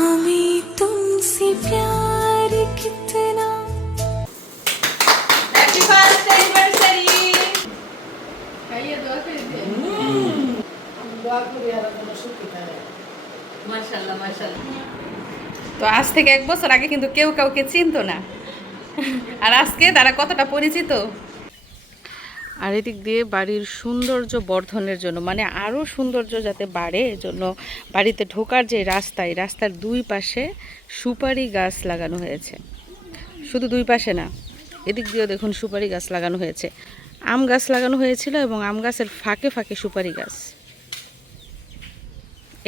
हमें तुमसे प्यार कितना। Happy first anniversary. खाइए दो फिर दे। দোয়া করি আর কোনো সুখী থাকে। মাশাআল্লাহ মাশাআল্লাহ। তো আজ থেকে 1 বছর আগে কিন্তু কেউ কাউকে চিনতো না, আর আজকে তারা কতটা পরিচিত। আর এদিক দিয়ে বাড়ির সৌন্দর্য বর্ধনের জন্য, মানে আরও সৌন্দর্য যাতে বাড়ে এজন্য বাড়িতে ঢোকার যে রাস্তা, এই রাস্তার 2 পাশে সুপারি গাছ লাগানো হয়েছে। শুধু 2 পাশে না, এদিক দিয়েও দেখুন সুপারি গাছ লাগানো হয়েছে। আম গাছ লাগানো হয়েছিল এবং আম গাছের ফাঁকে ফাঁকে সুপারি গাছ।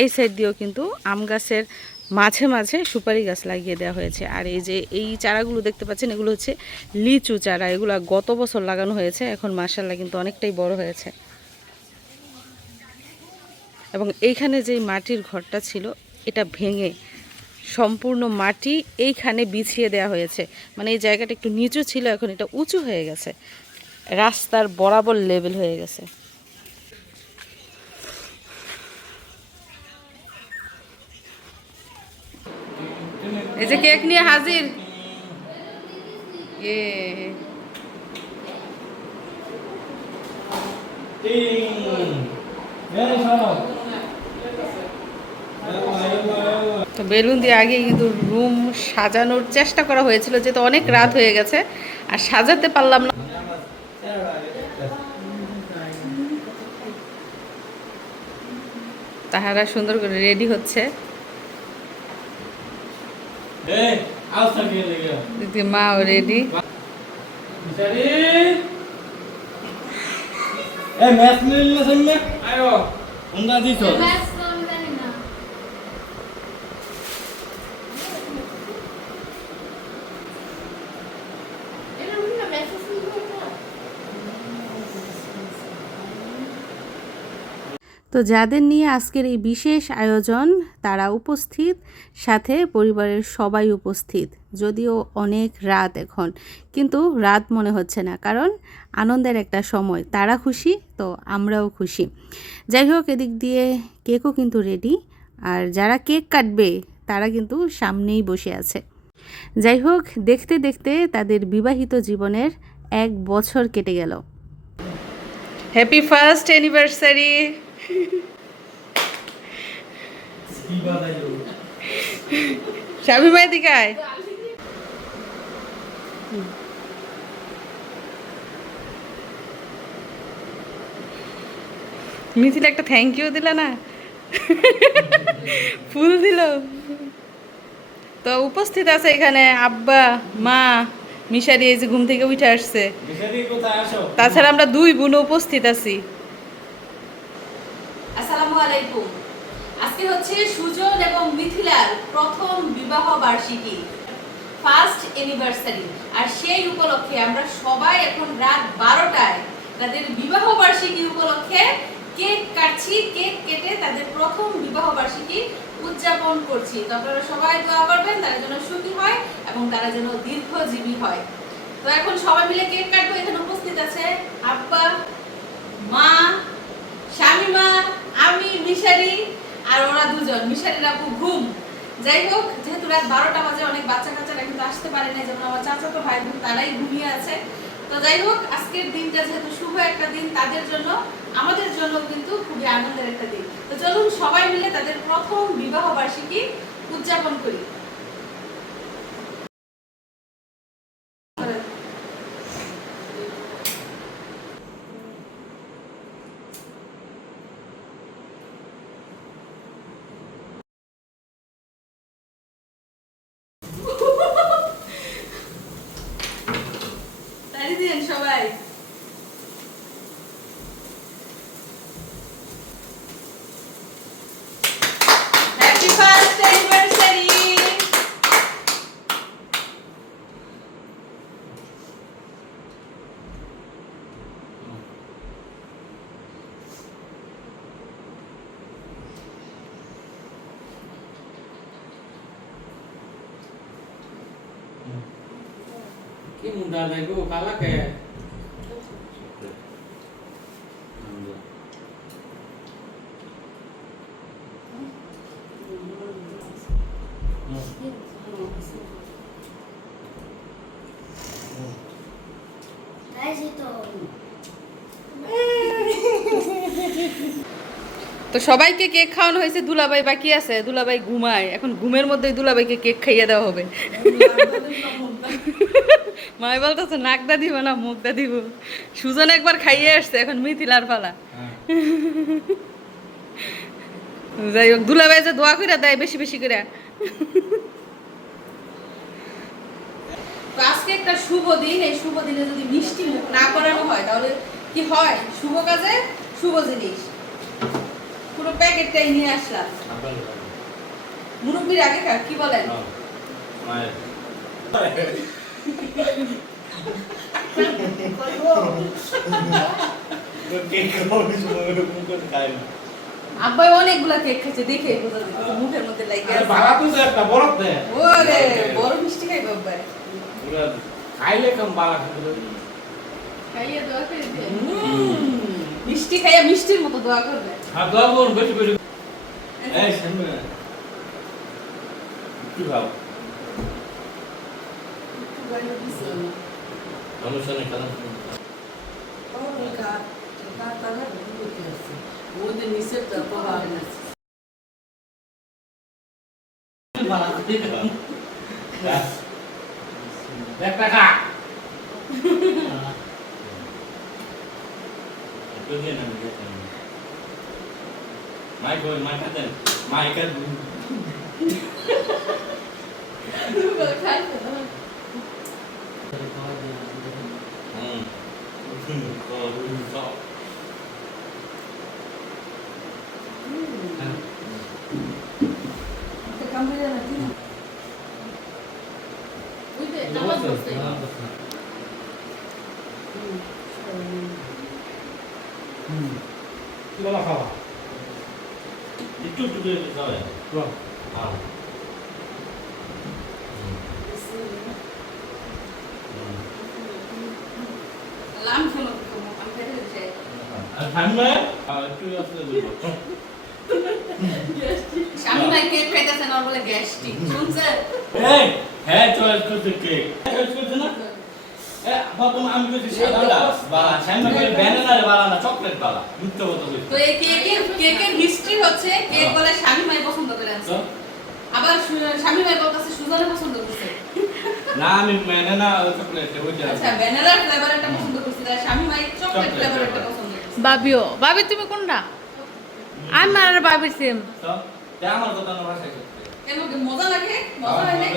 এই সাইড দিয়েও কিন্তু আম গাছের মাঝে মাঝে সুপারি গাছ লাগিয়ে দেওয়া হয়েছে। আর এই যে এই চারাগুলো দেখতে পাচ্ছেন, এগুলো হচ্ছে লিচু চারা। এগুলো গত বছর লাগানো হয়েছে, এখন মাশাআল্লাহ কিন্তু অনেকটাই বড় হয়েছে। এবং এইখানে যেই মাটির ঘরটা ছিল, এটা ভেঙে সম্পূর্ণ মাটি এইখানে বিছিয়ে দেওয়া হয়েছে। মানে এই জায়গাটা একটু নিচু ছিল, এখন এটা উঁচু হয়ে গেছে, রাস্তার বরাবর লেভেল হয়ে গেছে। এই যে কেক নিয়ে হাজির। তো বেলুন দিয়ে আগে কিন্তু রুম সাজানোর চেষ্টা করা হয়েছিল, যেহেতু অনেক রাত হয়ে গেছে আর সাজাতে পারলাম না। তাহারা সুন্দর করে রেডি হচ্ছে, মাও রেডি। তো যাদের নিয়ে আজকের এই বিশেষ আয়োজন তারা উপস্থিত, সাথে পরিবারের সবাই উপস্থিত। যদিও অনেক রাত এখন, কিন্তু রাত মনে হচ্ছে না, কারণ আনন্দের একটা সময়। তারা খুশি তো আমরাও খুশি। যাই হোক, এদিক দিয়ে কেকও কিন্তু রেডি, আর যারা কেক কাটবে তারা কিন্তু সামনেই বসে আছে। যাই হোক, দেখতে দেখতে তাদের বিবাহিত জীবনের 1 বছর কেটে গেল। Happy first anniversary. শামিমা এদিকে আয়। মিছিল একটা থ্যাংক ইউ দিল না, ফুল দিল। তো উপস্থিত আছে এখানে আব্বা, মা, মিশারি এই যে ঘুম থেকে উঠে আসছে। তাছাড়া আমরা 2 বোন উপস্থিত আছি। আসসালামু আলাইকুম। আজকে হচ্ছে সুজন এবং মিথিলার প্রথম বিবাহ বার্ষিকী, ফার্স্ট অ্যানিভার্সারি। আর সেই উপলক্ষে আমরা সবাই এখন রাত 12টায় তাদের বিবাহ বার্ষিকী উপলক্ষে কেক কাটছি। কেক কেটে তাদের প্রথম বিবাহ বার্ষিকী উদযাপন করছি। তো আপনারা সবাই দোয়া করবেন তারা যেন সুখী হয় এবং তারা যেন দীর্ঘজীবী হয়। তো এখন সবাই মিলে কেক কাটবো। এখানে উপস্থিত আছে আব্বা, মা, শামিমা, আমি, মিশারি, আর ওরা 2 জন। মিশারির আপু ঘুম। যাই হোক, যেহেতু রাত 12টা বাজে, অনেক বাচ্চা কাচ্চারা কিন্তু আসতে পারে না, যেমন আমার চাচাতো ভাই বোন তারাই ঘুমিয়ে আছে। তো যাই হোক, আজকের দিনটা যেহেতু শুভ একটা দিন তাদের জন্য, আমাদের জন্য কিন্তু খুবই আনন্দের একটা দিন। তো চলুন সবাই মিলে তাদের প্রথম বিবাহ বার্ষিকী উদযাপন করি। তালি দিন সবাই। Happy first anniversary. Cái muda này của khá là kẻ তো সবাইকে কেক খাওয়ানো হয়েছে, দুলাভাই বাকি আছে, দুলাভাই ঘুমায়, এখন ঘুমের মধ্যে দুলাভাইকে কেক খাইয়ে দেওয়া হবে। মাই বলতেছে নাকদা দিব না মুখদা দিব। সুজন একবার খাইয়ে আসছে, এখন মিথিলার পালা। যাই হোক, দুলাভাই যে দোয়া করে দেয় বেশি বেশি করে। তো আজকে একটা শুভ দিন, এই শুভ দিনে যদি মিষ্টি মুখ না করানো হয় তাহলে কি হয়? শুভ কাজে শুভ জিনিস। পুরো প্যাকেটটাই নিয়ে আসলাম। মুরব্বির আগে কার কি বলেন? আব্বাই অনেকগুলা কেক খেয়েছে, দেখে বোঝা যাচ্ছে মুখের মধ্যে লাগে। ওরে বড় মিষ্টি খাইবে আব্বাই। খাইলে কম বালা খাইয়ে দোয়া করে দে। মিষ্টি খাইয়া মিষ্টির মতো দোয়া করবে। হ্যাঁ দোয়া করুন বেশি বেশি। এই শুনবে কি ভাব অনুষ্ঠানে কারণ ওদের নিচের তো পাওয়া না। এক টাকা মাইক বল মাইক দেন মাইক খাওয়া একটু একটু করে খাওয়া হ্যাঁ লাম খেলো আমি খেতে চাই। আর ঠান্ডা একটু আসলে দেব স্বামী ভাই কেক খাইতেছে না, বলে গ্যাস্ট্রিক শুনছে? এই হ্যাঁ চয়েস করতে কেক চয়েস করতে না এ বাবা আমি বলছি সাদা বালা সামনে করে ব্যানানা বালা না চকলেট বালা মিথ্যা কথা বলছি। তো এই কেকের হিস্ট্রি হচ্ছে কেক বলে স্বামী ভাই পছন্দ করে আনছে, আবার স্বামী ভাই বলতেছে সুজনে পছন্দ করছে। না আমি ব্যানানা চকলেট ওইটা আচ্ছা ভ্যানিলা ফ্লেভার একটা পছন্দ করছে, আর স্বামী ভাই চকলেট ফ্লেভার একটা পছন্দ করছে। বাবিও বাবি তুমি কোনটা? আমার আর বাবির সেম। তো তে আমার কথা না ভাষায় করতে কেন কি মজা লাগে? মজা হয় না?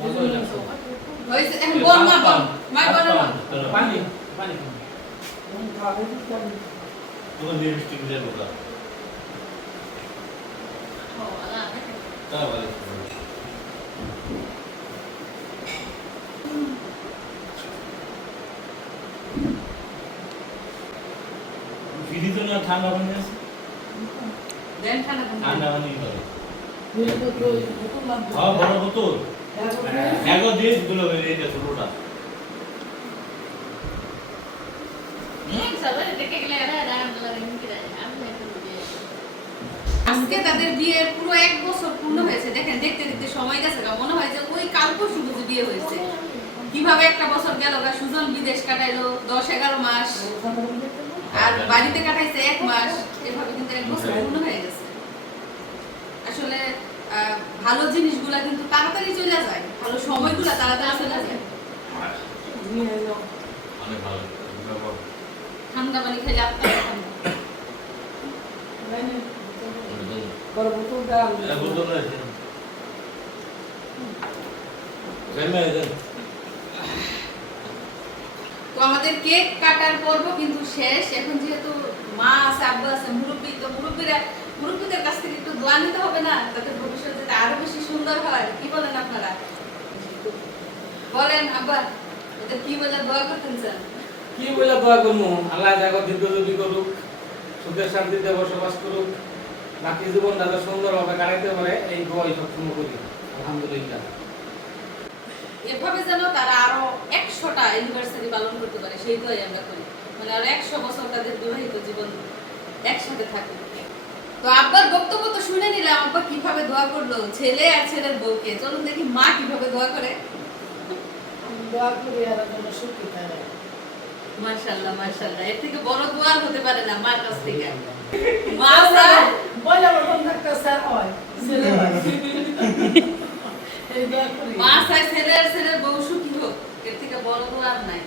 মজা লাগে হইছে এখন বল মা বল মাই বল না। পানি পানি তোমার লিপস্টিক দিয়ে বলা ও আলা তা বলে ফিরি তো না ঠান্ডা পানি আছে দেন ঠান্ডা ঠান্ডা পানি করে তো হ্যাঁ বড় বোতল এগো দিয়ে দিল এই যে ছোটটা আজকে তাদের বিয়ের পুরো 1 বছর পূর্ণ হয়েছে। দেখেন দেখতে দেখতে সময় গেছে, মনে হয় যে ওই কাল পরশু বুঝি বিয়ে হয়েছে। কিভাবে একটা বছর গেল, সুজন বিদেশ কাটাইলো 10-11 মাস, আর বাড়িতে কাটাইছে 1 মাস, এভাবে কিন্তু 1 বছর পূর্ণ হয়ে গেছে। আসলে ভালো জিনিসগুলা কিন্তু তাড়াতাড়ি চলে যায়, ভালো সময়গুলা তাড়াতাড়ি চলে যায়। অনেক ভালো ঠান্ডা পানি খেলে আপনার ঠান্ডা। বড় বোতল দাও। বোতল আছে তো আমাদের কেক কাটার পর্ব কিন্তু শেষ। এখন যেহেতু মা আছে, আব্বা আছে, মুরব্বী, তো মুরব্বীদের কাছ থেকে একটু দোয়া নিতে হবে না, তাদের ভবিষ্যৎ যাতে আরো বেশি সুন্দর হয়। কি বলেন আপনারা? বলেন আব্বা, ওদের কি বলে দোয়া করতেন চান? কি বলে দোয়া করবো? আল্লাহ জাগো দীর্ঘজীবী করুক, সুখের শান্তিতে বসবাস করুক, বাকি জীবন যাতে সুন্দরভাবে কাটাইতে পারে এই দোয়াই সবসময় করি আলহামদুলিল্লাহ। এভাবে যেন তারা আরো 100টা অ্যানিভার্সারি পালন করতে পারে, সেই দোয়াই আমরা করি। মানে আরো 100 বছর তাদের বিবাহিত জীবন একসাথে থাকুক। তো তো আব্বার বক্তব্য তো শুনে নিলাম, আব্বা কিভাবে দোয়া করলো ছেলে আর ছেলের বউকে। চলুন দেখি মা কিভাবে দোয়া করে। আমি দোয়া করি আর যেন সুখী থাকে। মাশাআল্লাহ মাশাআল্লাহ, এর থেকে বড় দোয়া আর হতে পারে না মার কাছ থেকে। মা স্যার বলে মতন একটা স্যার হয়, ছেলে হয়। এই দোয়া করি। মা স্যার ছেলে আর ছেলের বউ সুখী হোক, এর থেকে বড় দোয়া আর নাই।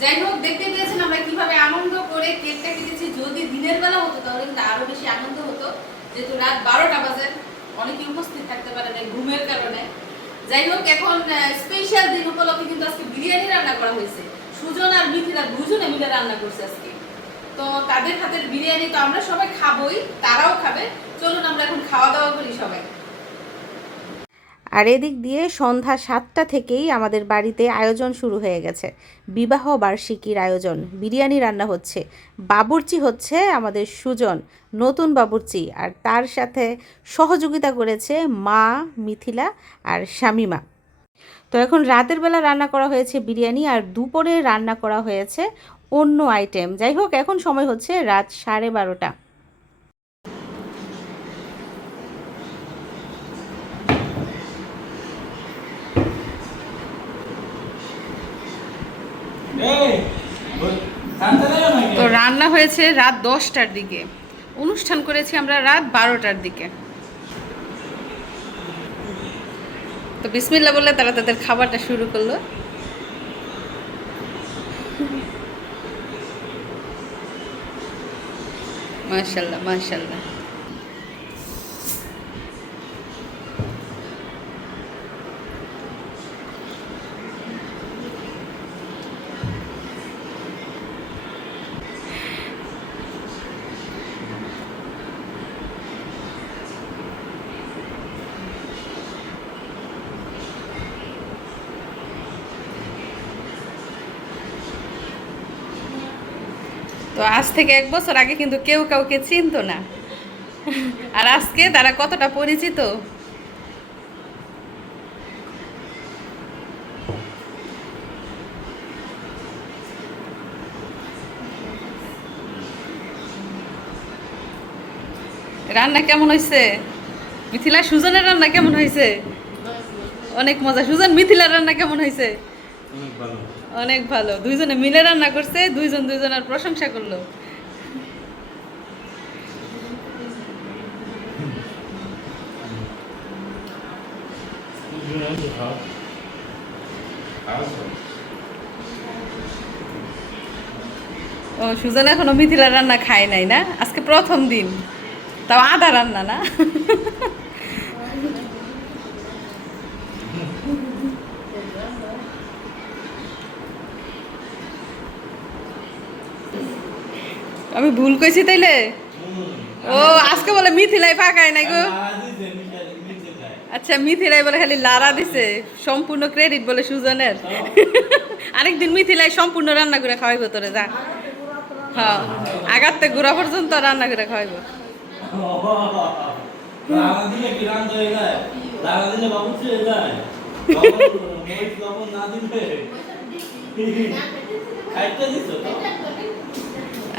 যাই হোক, দেখতে পেয়েছেন আমরা কিভাবে আনন্দ করে কেকটা কেটেছি। যদি দিনের বেলা হতো তাহলে কিন্তু আরো বেশি আনন্দ হতো, যেহেতু রাত 12টা বাজে, অনেকে উপস্থিত থাকতে পারে না ঘুমের কারণে। যাই হোক, এখন স্পেশাল দিন উপলক্ষে কিন্তু আজকে বিরিয়ানি রান্না করা হয়েছে। সুজন আর মিথিলা দুজনে মিলে রান্না করছে আজকে। তো তাদের হাতের বিরিয়ানি তো আমরা সবাই খাবোই, তারাও খাবে। চলুন আমরা এখন খাওয়া দাওয়া করি সবাই। আর এদিক দিয়ে সন্ধ্যা 7টা থেকেই আমাদের বাড়িতে আয়োজন শুরু হয়ে গেছে, বিবাহ বার্ষিকীর আয়োজন। বিরিয়ানি রান্না হচ্ছে, বাবুর্চি হচ্ছে আমাদের সুজন, নতুন বাবুর্চি, আর তার সাথে সহযোগিতা করেছে মা, মিথিলা আর শামিমা। তো এখন রাতের বেলা রান্না করা হয়েছে বিরিয়ানি, আর দুপুরে রান্না করা হয়েছে অন্য আইটেম। যাই হোক, এখন সময় হচ্ছে রাত 12:30। তো রান্না হয়েছে রাত 10টার দিকে, অনুষ্ঠান করেছি আমরা রাত 12টার দিকে। তো বিসমিল্লাহ বলে তারা তাদের খাবারটা শুরু করলো। মাশাআল্লাহ মাশাআল্লাহ। তো আজ থেকে 1 বছর আগে কিন্তু কেউ কাউকে চিনতো না, আর আজকে তারা কতটা পরিচিত। রান্না কেমন হয়েছে মিথিলা? সুজনের রান্না কেমন হয়েছে? অনেক মজা। সুজন, মিথিলার রান্না কেমন হয়েছে? অনেক ভালো। দুইজনে মিলে রান্না করছে, দুইজন দুইজনের প্রশংসা করলো। ও, সুজন এখনো মিথিলার রান্না খায় নাই না? আজকে প্রথম দিন, তাও আধা রান্না না। আমি ভুল কইছি তাইলে? ও, আজকে বলে মিথিলাই ফাঁকায় নাই গো। আচ্ছা, মিথিলাই বলে খালি লারা দিছে, সম্পূর্ণ ক্রেডিট বলে সুজনের। আরেকদিন মিথিলাই সম্পূর্ণ রান্না করে খাওয়াইবো তোরে, যা। হ্যাঁ, আগাতে গুড়া পর্যন্ত রান্না করে খাওয়াইবো।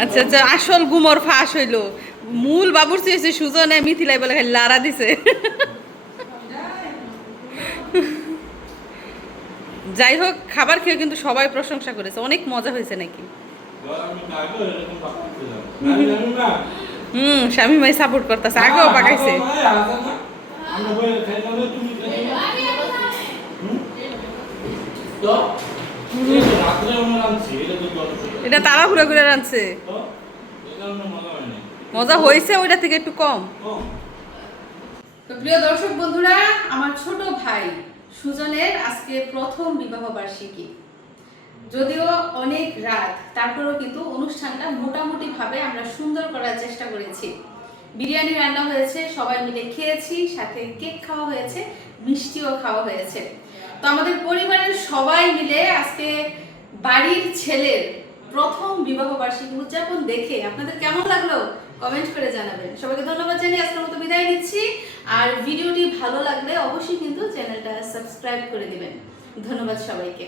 আচ্ছা আচ্ছা, আসল গুমর ফাঁস হইলো। মূল বাবুর্চি হয়েছে সুজনে, মিথিলাই বলে খালি লারা দিছে। যাই হোক, খাবার খেয়ে কিন্তু সবাই প্রশংসা করেছে, অনেক মজা হয়েছে নাকি। শামিমাই সাপোর্ট করতেছে, আগেও পাকাইছে। এটা তাড়াহুড়া করে রাঁধছে, মজা হয়েছে ওইটা থেকে একটু কম। তো প্রিয় দর্শক বন্ধুরা, আমার ছোট ভাই সুজনের আজকে প্রথম বিবাহ বার্ষিকী। যদিও অনেক রাত, তারপরেও কিন্তু অনুষ্ঠানটা মোটামুটি ভাবে আমরা সুন্দর করার চেষ্টা করেছি। বিরিয়ানি রান্না হয়েছে, সবাই মিলে খেয়েছি, সাথে কেক খাওয়া হয়েছে, মিষ্টিও খাওয়া হয়েছে। তো আমাদের পরিবারের সবাই মিলে আজকে বাড়ির ছেলের প্রথম বিবাহ বার্ষিকী উদযাপন দেখে আপনাদের কেমন লাগলো কমেন্ট করে জানাবেন। সবাইকে ধন্যবাদ জানিয়ে আজকের মতো বিদায় নিচ্ছি। আর ভিডিওটি ভালো লাগলে অবশ্যই কিন্তু চ্যানেলটা সাবস্ক্রাইব করে দিবেন। ধন্যবাদ সবাইকে।